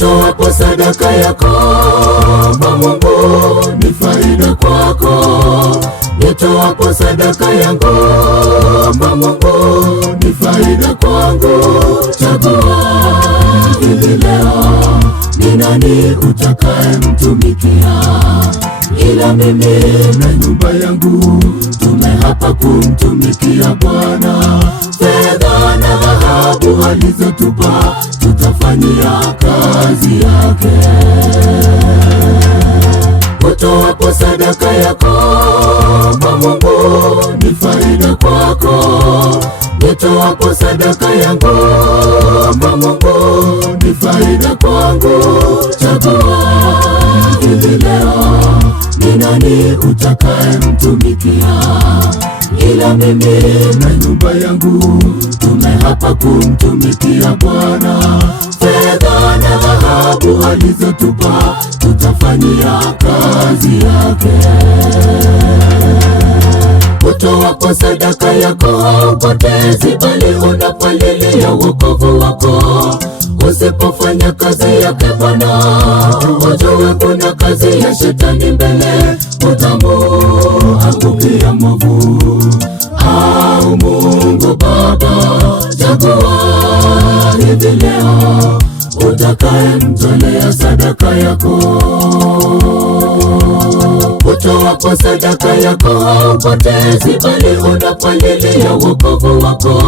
Utoapo sadaka yako kwa Mungu ni faida kwako. Nitoapo sadaka yangu kwa Mungu ni faida kwangu. Chagua hivi leo, ni nani utakaye mtumikia? Ila mimi na nyumba yangu tumehapa kumtumikia Bwana. Fedha na dhahabu alizotupa tutafanyia kazi yake. Utoapo sadaka yako kwa Mungu ni faida kwako. Nitoapo sadaka yangu kwa Mungu ni faida kwangu. Chagua hivi leo, ni nani utakaye mtumikia? Ila mimi na nyumba yangu tumehapa kumtumikia Bwana. Fedha na dhahabu alizotupa tutafanyia kazi yake. Utoapo sadaka yako haupotezi, bali unapalilia wokovu wako. Usipofanya kazi yake Bwana, ujue kuna kazi ya shetani mbele. Utamuangukia mwovu au Mungu Baba. Chagua hivi leo, utakaye mtolea sadaka yako. Utoapo sadaka yako haupotezi, bali unapalilia wokovu wako.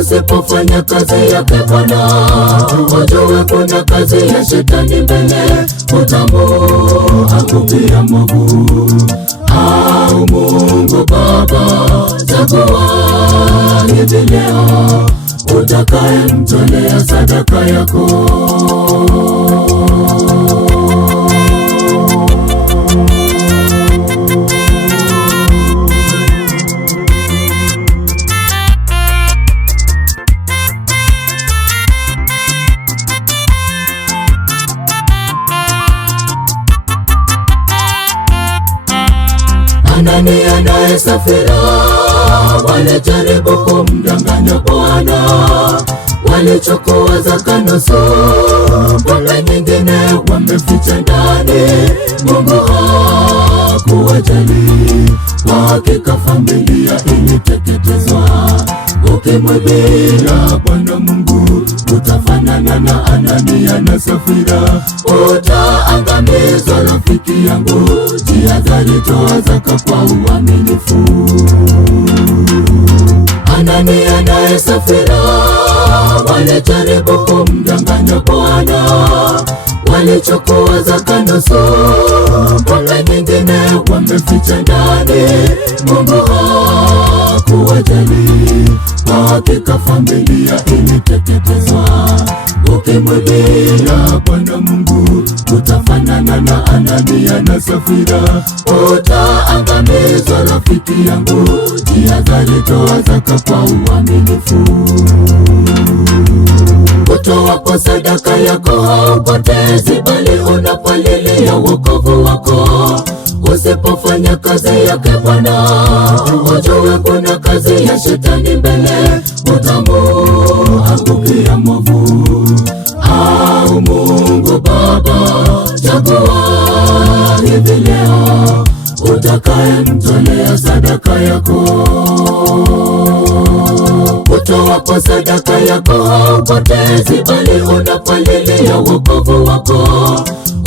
Usipofanya kazi yake Bwana, ujue kuna kazi ya shetani mbele. Utamuangukia mwovu au Mungu Baba. Chagua hivi leo, utakaye mtolea sadaka yako. Nani anayesafiri? Walijaribu kumdanganya Bwana, walichukua zaka nusu, kumbe nyingine wameficha ndani. Mungu hakuwajali, kwa hakika familia iliteketezwa. Ukimwibia Bwana Mungu, utafanana na Anania na Safira, utaangamizwa rafiki yangu. Jihadhari, toa zaka kwa uaminifu. Anania naye Safira walijaribu kumdanganya Bwana, walichukua zaka nusu, kumbe nyingine wameficha ndani. Mungu hakuwajali, kwa hakika familia iliteketezwa. Ukimwibia Bwana Mungu, utafanana na Anania na Safira, utaangamizwa rafiki yangu. Jihadhari, toa zaka kwa uaminifu. Utoapo sadaka yako haupotezi, bali unapalilia wokovu wako. Usipofanya kazi yake Bwana, ujue kuna kazi ya shetani mbele. Utamuangukia mwovu au Mungu Baba. Chagua hivi leo, utakaye mtolea sadaka yako. Utoapo sadaka yako haupotezi, bali unapalilia wokovu wako.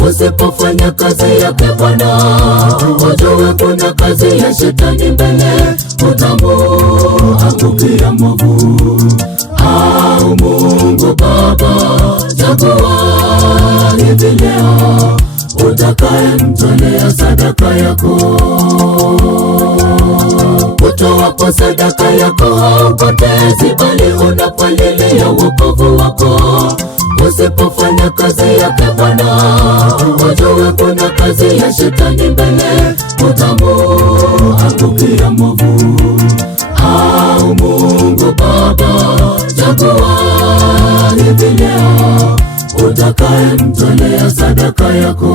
Usipofanya kazi yake Bwana, ujue kuna kazi ya shetani mbele. Utamuangukia mwovu au Mungu Baba. Chagua hivi leo, utakaye mtolea sadaka yako. Utoapo sadaka yako haupotezi, bali unapalilia wokovu wako. Usipofanya kazi yake Bwana, ujue kuna kazi ya shetani mbele. Utamuangukia mwovu au Mungu Baba. Chagua hivi leo, utakaye mtolea sadaka yako.